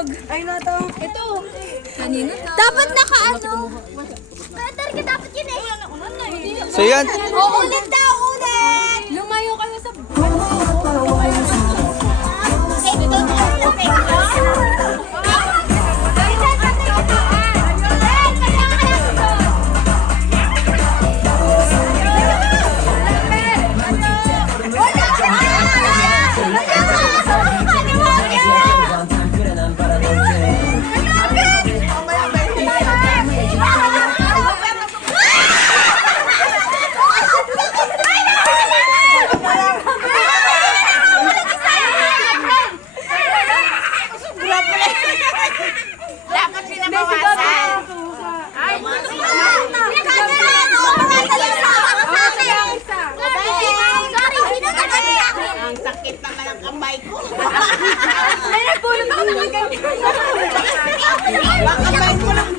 Nasunog. Ay, nata. Ito. Kanina na. Dapat naka-ano. Better ka dapat yun eh. So yan. Ulit daw, ulit! Lumayo kayo sa... Dapat pinabawasan. Ay, ang sakit naman ang kamay ko. Ay, nagpulot ako naman ganyan. Ang kamay ko lang.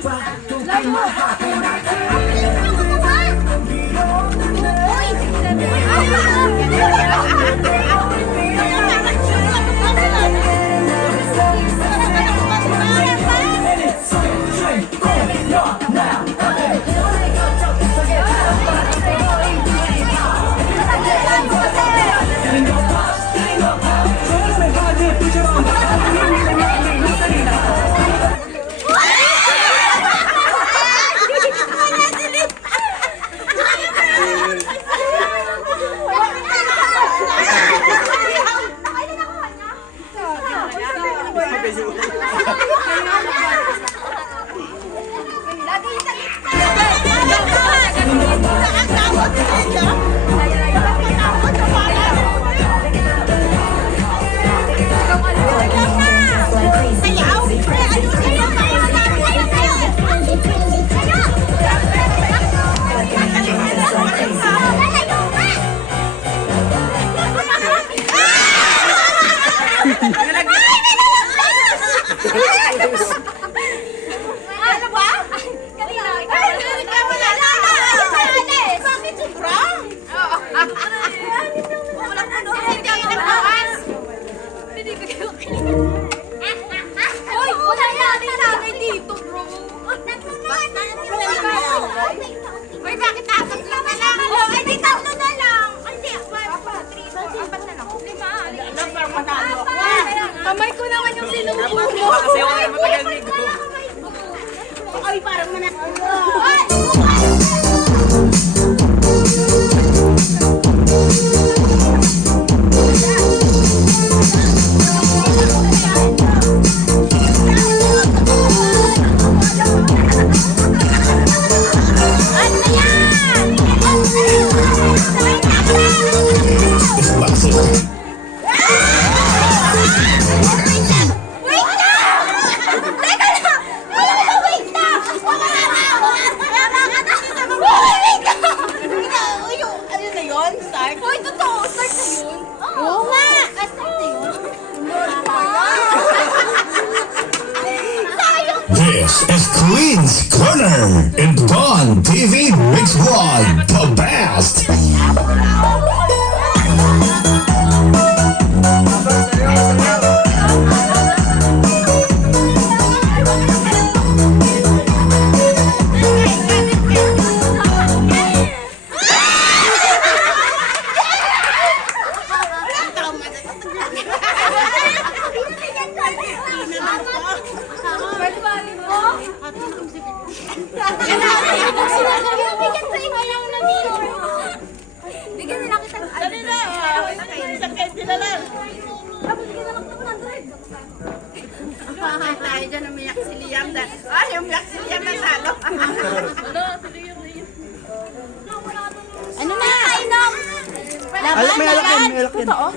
Ano ba? Kanina. Bakit sobrang? Wala ko doon. Hindi ka nagbawas. Hoy, wala natin lagay dito, bro. Hoy, bakit tatlo na lang? Ay, di tatlo na lang. Hindi, 1, 2, 3, 4, 5 na lang. 5. Kamay ko naman yung sinubo mo. Kasi ako na matagal nito. Ay, parang manak. This is Queen's Corner in Bond TV Mix Vlog, the best. Bigyan nila kita. Dali na. Sakit sila lang. Bigyan na lang ito 100. Ang tayo dyan umiyak si Liam. Ay, umiyak si Liam na salo. Ano na? Inom! Alak, may alak yan, may alak yan. Totoo?